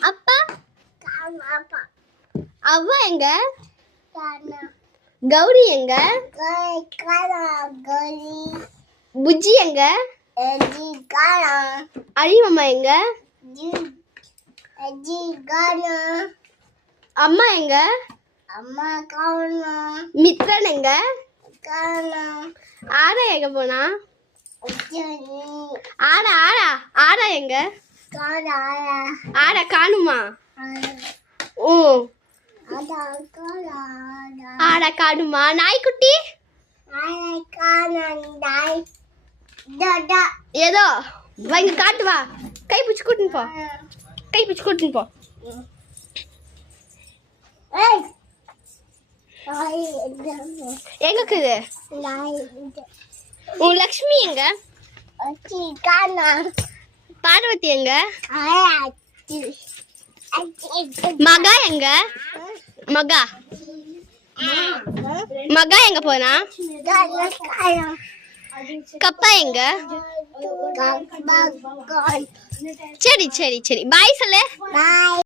அப்பா அவ்வா எங்க? கௌரி எங்க? புஜ்ஜி எங்க? அழிவம்மா எங்க? அம்மா எங்க? மித்ரன் எங்க? ஆடா எங்க போனா? ஆடா ஆடா ஆடா எங்க? ஆடா காணுமா? ஓ ஆடா காணுமா? நாய்க்குட்டி ஏதோ வாங்கி காட்டு வா. கை பிடிச்சு கூட்டின்னு போ. கை பிடிச்சு கூட்டின்னு போ. எங்க இருக்குது உன் லக்ஷ்மி எங்க? பார்வதி எங்க? மகா எங்க? மகா மகா எங்க போனா? கப்பா எங்க? சரி சரி சரி பாய் சொல்லு.